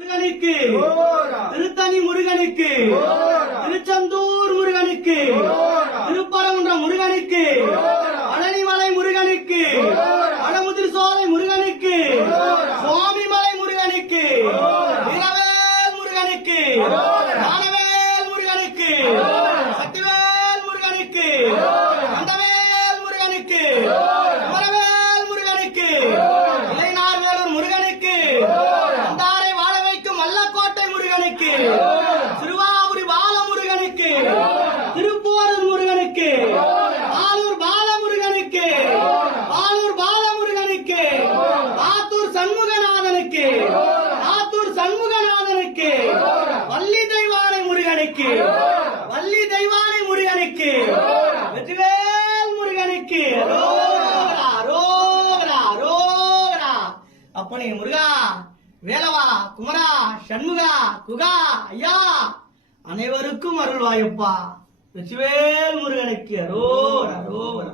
முருகனுக்கு திருத்தணி முருகனுக்கு திருச்செந்தூர் முருகனுக்கு திருப்பரங்குன்றம் முருகனுக்கு பழனிமலை முருகனுக்கு வடமுதிர் சோலை முருகனுக்கு சுவாமிமலை முருகனுக்கு வீரவேல் முருகனுக்கு ஞானவேல் முருகனுக்கு சக்திவேல் முருகனுக்கு கந்தவேல் முருகனுக்கு குமரவேல் முருகனுக்கு இளைஞர் முருகனுக்கு முருகனுக்கு திருவாபுரி பால முருகனுக்கு திருப்போரூர் முருகனுக்கு ஆலூர் பால முருகனுக்கு ஆலூர் பால முருகனுக்கு ஆத்தூர் சண்முகநாதனுக்கு ஆத்தூர் சண்முகநாதனுக்கு வள்ளி தெய்வானை முருகனுக்கு வள்ளி தெய்வானை முருகனுக்கு வெற்றிவேல் முருகனுக்கு ரோகரா ரோகரா ரோகரா அப்பனே முருகா வேலவா குமரா சண்முகா குகா ஐயா அனைவருக்கும் அருள்வாயப்பா. வெற்றிவேல் முருகனுக்கு அரோகரா அரோகரா.